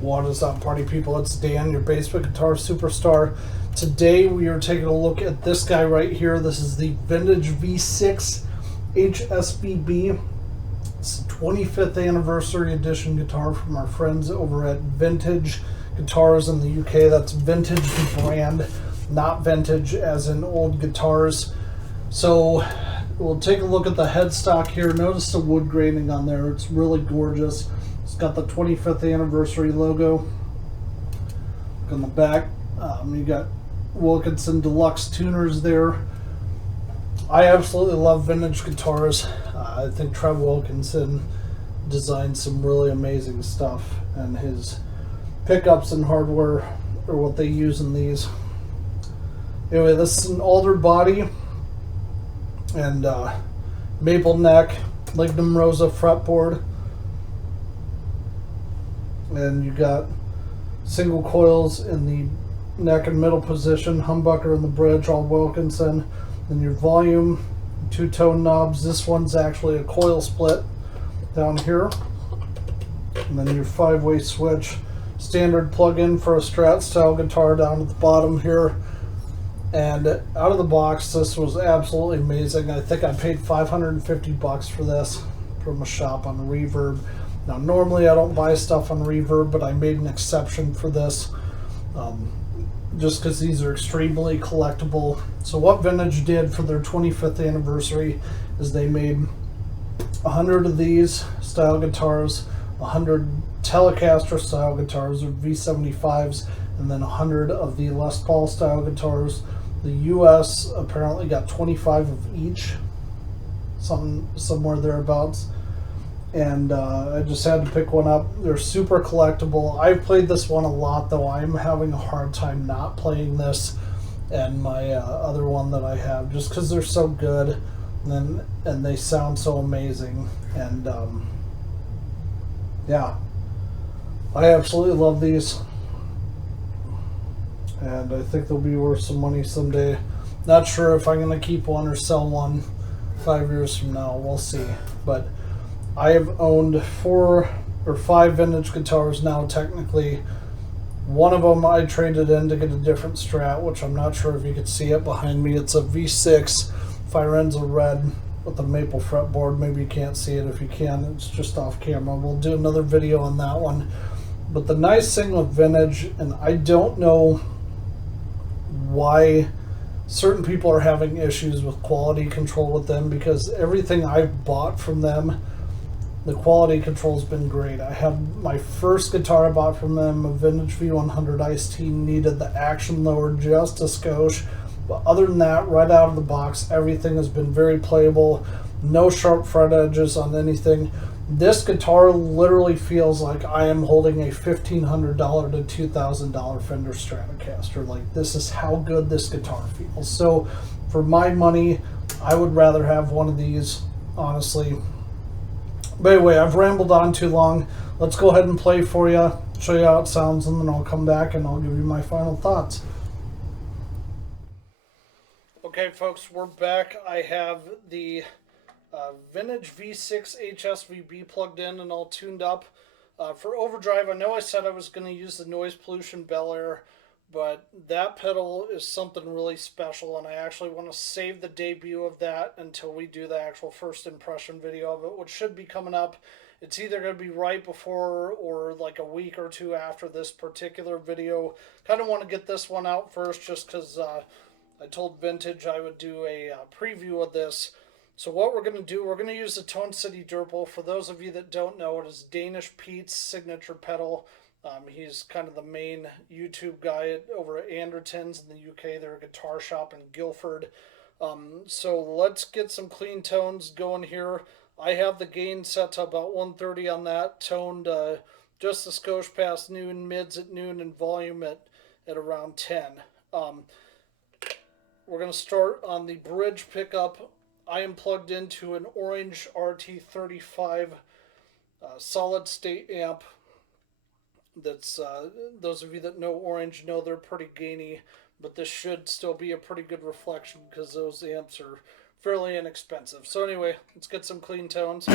What is up, party people? It's Dan, your basement guitar superstar. Today we are taking a look at this guy right here. This is the Vintage V6HSVB. It's the 25th anniversary edition guitar from our friends over at Vintage Guitars in the UK. That's Vintage the brand, not vintage as in old guitars. So we'll take a look at the headstock here. Notice the wood graining on there. It's really gorgeous. It's got the 25th anniversary logo. Look on the back. You got Wilkinson Deluxe tuners there. I absolutely love vintage guitars. I think Trev Wilkinson designed some really amazing stuff, and his pickups and hardware are what they use in these. Anyway, this is an alder body and maple neck, lignum rosa fretboard. And you got single coils in the neck and middle position, humbucker in the bridge, all Wilkinson. Then your volume, two-tone knobs. This one's actually a coil split down here. And then your 5-way switch. Standard plug-in for a Strat style guitar down at the bottom here. And out of the box, this was absolutely amazing. I think I paid $550 for this from a shop on Reverb. Now, normally I don't buy stuff on Reverb, but I made an exception for this just because these are extremely collectible. So what Vintage did for their 25th anniversary is they made 100 of these style guitars, 100 Telecaster style guitars or V75s, and then 100 of the Les Paul style guitars. The US apparently got 25 of each, somewhere thereabouts. And I just had to pick one up. They're super collectible. I've played this one a lot, though. I'm having a hard time not playing this and my other one that I have, just because they're so good and they sound so amazing. And yeah, I absolutely love these, and I think they'll be worth some money someday. Not sure if I'm going to keep one or sell one 5 years from now. We'll see. But I have owned 4 or 5 vintage guitars now, technically. One of them I traded in to get a different Strat, which I'm not sure if you can see it behind me. It's a V6 Firenze Red with a maple fretboard. Maybe you can't see it. If you can, it's just off camera. We'll do another video on that one. But the nice thing with vintage, and I don't know why certain people are having issues with quality control with them, because everything I've bought from them, the quality control's been great. I have my first guitar I bought from them, a Vintage V100 Iced Tea, needed the action lower just a skosh. But other than that, right out of the box, everything has been very playable. No sharp fret edges on anything. This guitar literally feels like I am holding a $1,500 to $2,000 Fender Stratocaster. Like, this is how good this guitar feels. So for my money, I would rather have one of these, honestly. But anyway, I've rambled on too long. Let's go ahead and play for you, show you how it sounds, and then I'll come back and I'll give you my final thoughts. Okay, folks, we're back. I have the Vintage V6HSVB plugged in and all tuned up. For overdrive, I know I said I was going to use the Noise Pollution Bel Air, but that pedal is something really special, and I actually want to save the debut of that until we do the actual first impression video of it, which should be coming up. It's either going to be right before or like a week or two after this particular video. Kind of want to get this one out first just because I told Vintage I would do a preview of this. So what we're going to do, we're going to use the Tone City Durple. For those of you that don't know, it is Danish Pete's signature pedal. He's kind of the main YouTube guy over at Anderton's in the UK. They're a guitar shop in Guildford. So let's get some clean tones going here. I have the gain set to about 130 on that, toned just a skosh past noon, mids at noon, and volume at around 10. We're going to start on the bridge pickup. I am plugged into an Orange RT35 solid state amp. That's those of you that know Orange know they're pretty gainy, but this should still be a pretty good reflection because those amps are fairly inexpensive. So anyway, let's get some clean tones.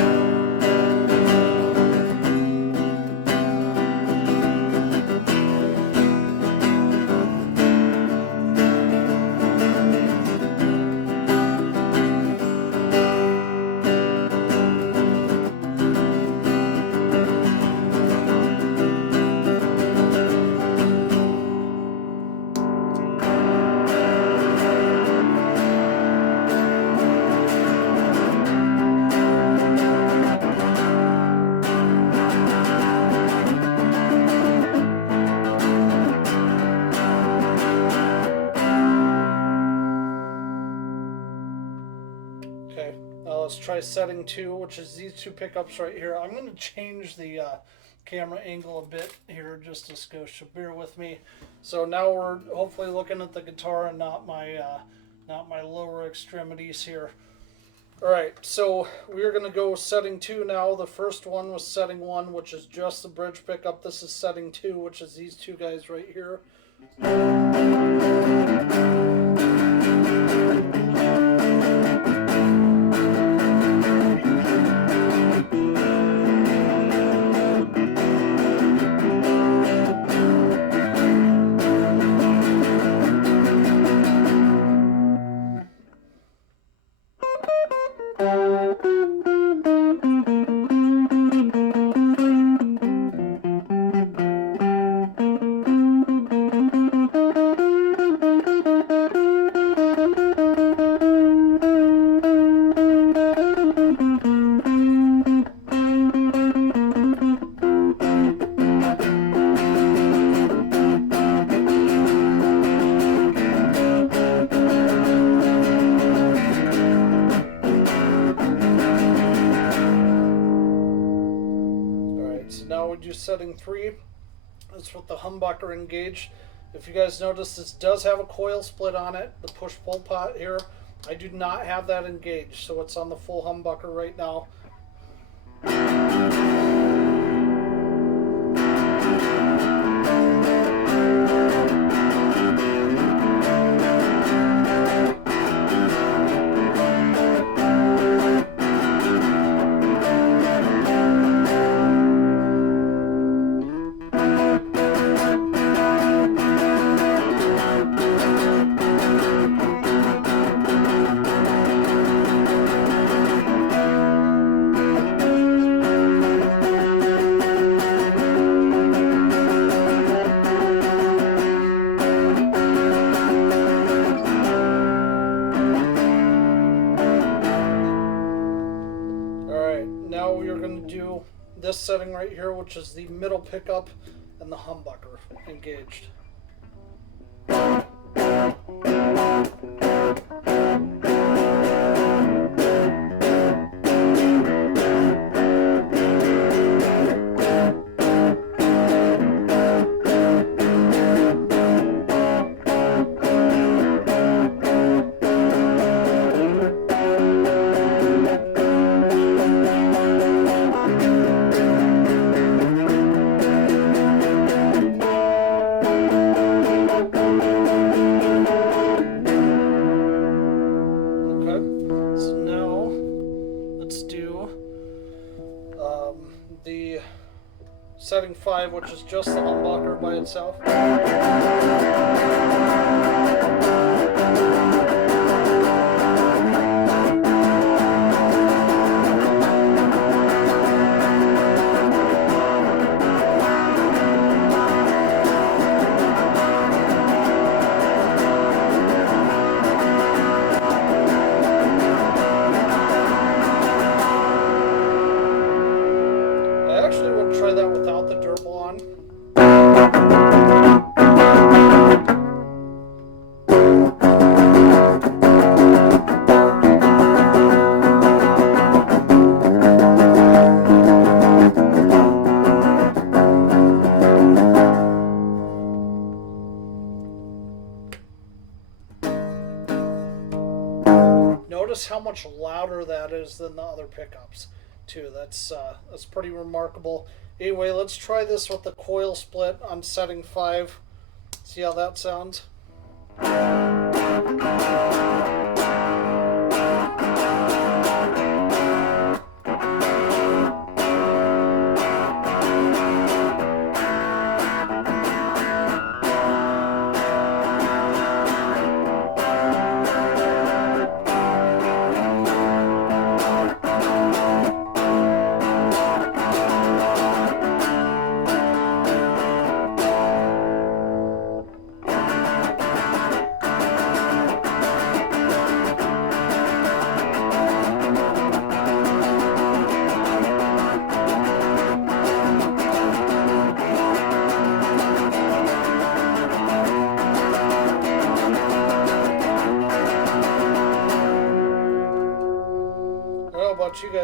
try setting 2, which is these two pickups right here. I'm going to change the camera angle a bit here just a skosh, so bear with me. So now we're hopefully looking at the guitar and not my lower extremities here. Alright, so we're going to go setting 2 now. The first one was setting 1, which is just the bridge pickup. This is setting 2, which is these two guys right here. Setting 3. That's with the humbucker engaged. If you guys notice, this does have a coil split on it, the push-pull pot here. I do not have that engaged, so it's on the full humbucker right now. This setting right here, which is the middle pickup and the humbucker engaged. The setting 5, which is just the humbucker by itself. Try that without the Durple on. Notice how much louder that is than the other pickups too. That's pretty remarkable. Anyway, let's try this with the coil split on setting 5. See how that sounds.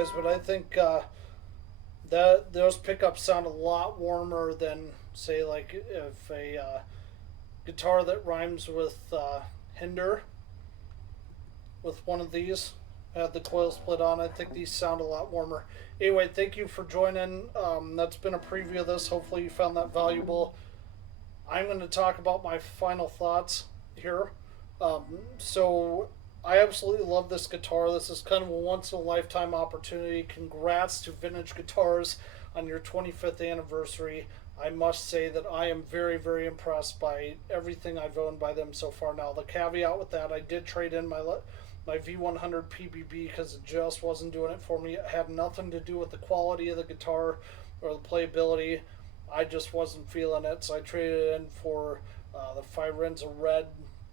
guys, but I think that those pickups sound a lot warmer than, say, like if a guitar that rhymes with hinder with one of these had the coil split on. I think these sound a lot warmer. Anyway, thank you for joining. That's been a preview of this. Hopefully you found that valuable. I'm going to talk about my final thoughts here. So I absolutely love this guitar. This is kind of a once in a lifetime opportunity. Congrats to Vintage Guitars on your 25th anniversary. I must say that I am very, very impressed by everything I've owned by them so far. Now, the caveat with that, I did trade in my V100 PBB because it just wasn't doing it for me. It had nothing to do with the quality of the guitar or the playability. I just wasn't feeling it, so I traded it in for the Firenze Red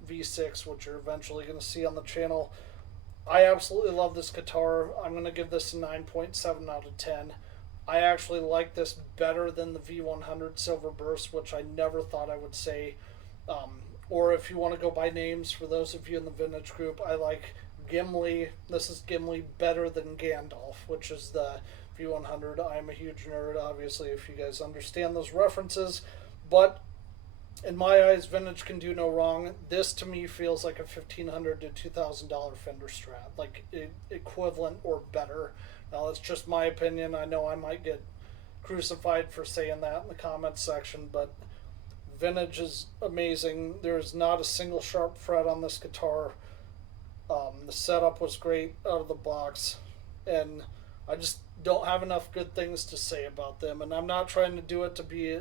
V6, which you're eventually going to see on the channel. I absolutely love this guitar. I'm going to give this a 9.7 out of 10. I actually like this better than the V100 Silverburst, which I never thought I would say. Or if you want to go by names, for those of you in the vintage group, I like Gimli. This is Gimli better than Gandalf, which is the V100. I'm a huge nerd, obviously, if you guys understand those references. But in my eyes, vintage can do no wrong. This to me feels like a $1,500 to $2,000 Fender Strat, like equivalent or better. Now that's just my opinion. I know I might get crucified for saying that in the comments section, but vintage is amazing. There's not a single sharp fret on this guitar. The setup was great out of the box, and I just don't have enough good things to say about them. And I'm not trying to do it to be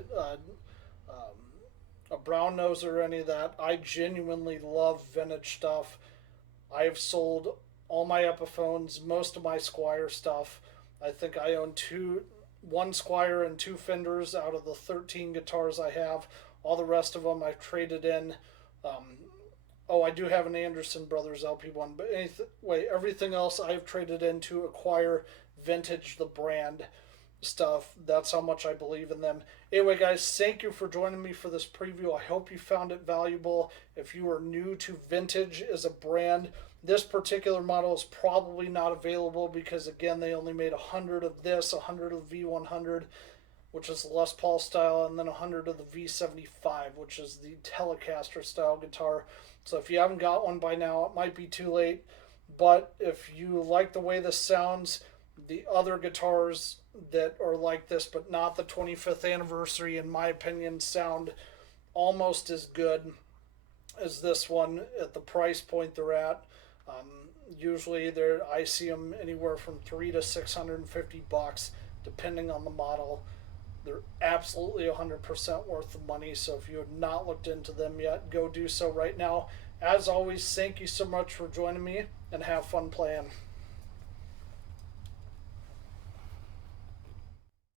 a brown nose or any of that. I genuinely love vintage stuff. I've sold all my Epiphones, most of my Squier stuff. I think I own one Squier and 2 Fenders out of the 13 guitars I have. All the rest of them I've traded in. I do have an Anderson Brothers LP1, but everything else I've traded in to acquire vintage, the brand stuff. That's how much I believe in them. Anyway, guys, thank you for joining me for this preview. I hope you found it valuable. If you are new to vintage as a brand, this particular model is probably not available because, again, they only made 100 of this, 100 of the V100, which is the Les Paul style, and then 100 of the V75, which is the Telecaster style guitar. So if you haven't got one by now, it might be too late. But if you like the way this sounds, the other guitars that are like this, but not the 25th anniversary, in my opinion, sound almost as good as this one at the price point they're at. Usually I see them anywhere from $300 to $650, depending on the model. They're absolutely 100% worth the money, so if you have not looked into them yet, go do so right now. As always, thank you so much for joining me, and have fun playing.